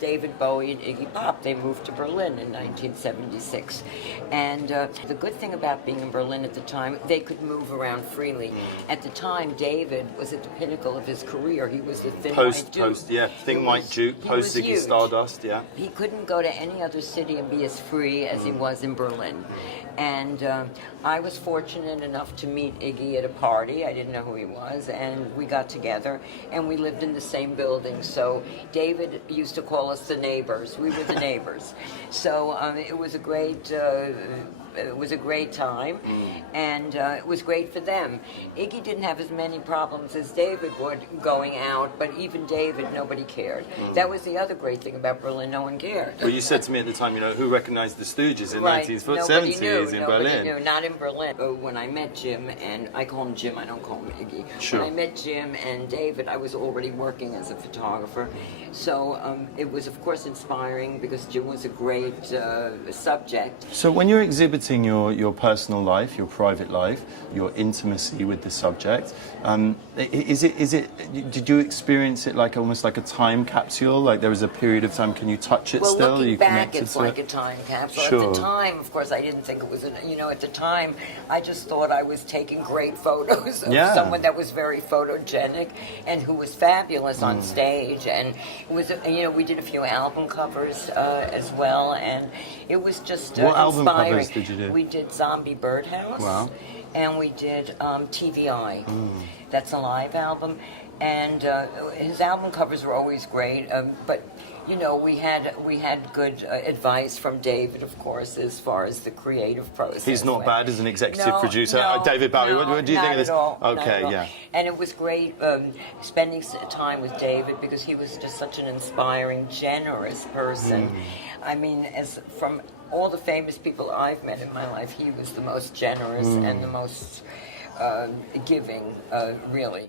David Bowie and Iggy Pop. They moved to Berlin in 1976. And the good thing about being in Berlin at the time, they could move around freely. At the time, David was at the pinnacle of his career. He was the Thin White Duke. Thin White Duke, post Ziggy Stardust, yeah. He couldn't go to any other city and be as free as he was in Berlin. And I was fortunate enough to meet Iggy at a party. I didn't know who he was, and we got together, and we lived in the same building. So David used to call us the neighbors. We were the neighbors. So it was a great time, and it was great for them. Iggy didn't have as many problems as David would going out, but even David, nobody cared. That was the other great thing about Berlin. No one cared. Well, you said to me at the time, who recognized the Stooges in Right. 1970s in Berlin? Knew. Not in Berlin. When I met Jim, and I call him Jim, I don't call him Iggy. Sure. When I met Jim and David, I was already working as a photographer. So it was, of course, inspiring because Jim was a great subject. So when you're exhibiting your personal life, your private life, your intimacy with the subject, did you experience it like almost like a time capsule? Like there was a period of time, can you touch it well, still? Looking Are you back, connected it's to like it? a time capsule. Sure. At the time, of course, I didn't think it was, at the time, I just thought I was taking great photos of someone that was very photogenic and who was fabulous on stage. And it was, we did a few album covers as well, and it was just What album inspiring. covers did you do? We did Zombie Birdhouse. Wow. And we did TVI. That's a live album. And his album covers were always great, but we had good advice from David, of course, as far as the creative process. He's not bad as an executive producer. No, David Bowie, no, what do you think of this? Not at all, Okay, not at all. yeah. And it was great spending time with David because he was just such an inspiring, generous person. I mean, as from all the famous people I've met in my life, he was the most generous and the most giving, really.